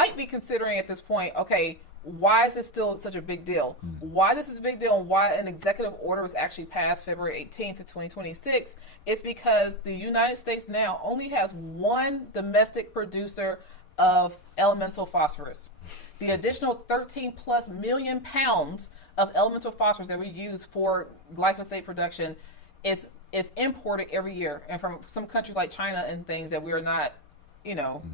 might be considering at this point, okay, why is this still such a big deal? Why this is a big deal and why an executive order was actually passed February 18th of 2026 is because the United States now only has one domestic producer of elemental phosphorus. The additional 13 plus million pounds of elemental phosphorus that we use for glyphosate production is imported every year, and from some countries like China and things that we are not,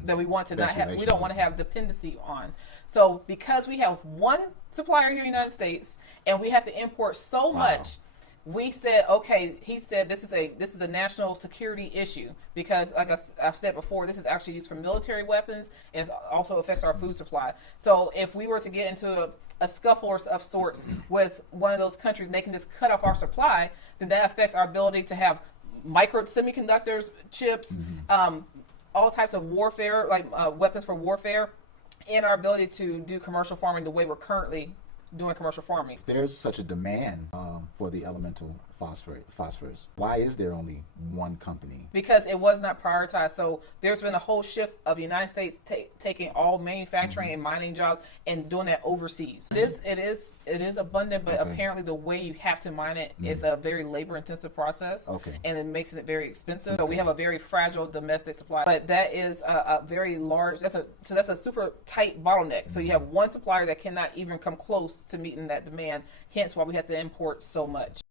that we want to not have, we don't want to have dependency on. So because we have one supplier here in the United States and we have to import so much, we said, okay, he said this is a national security issue because, like I've said before, this is actually used for military weapons and it also affects our food supply. So if we were to get into a scuffle of sorts with one of those countries and they can just cut off our supply, then that affects our ability to have micro semiconductors, chips, all types of warfare, like weapons for warfare, and our ability to do commercial farming the way we're currently doing commercial farming. There's such a demand for the elemental phosphorus. Why is there only one company? Because it was not prioritized. So there's been a whole shift of the United States taking all manufacturing and mining jobs and doing that overseas. It is abundant, but apparently the way you have to mine it is a very labor-intensive process, and it makes it very expensive. So we have a very fragile domestic supply. But that is a very large. That's a super tight bottleneck. So you have one supplier that cannot even come close to meeting that demand. Hence why we have to import so much.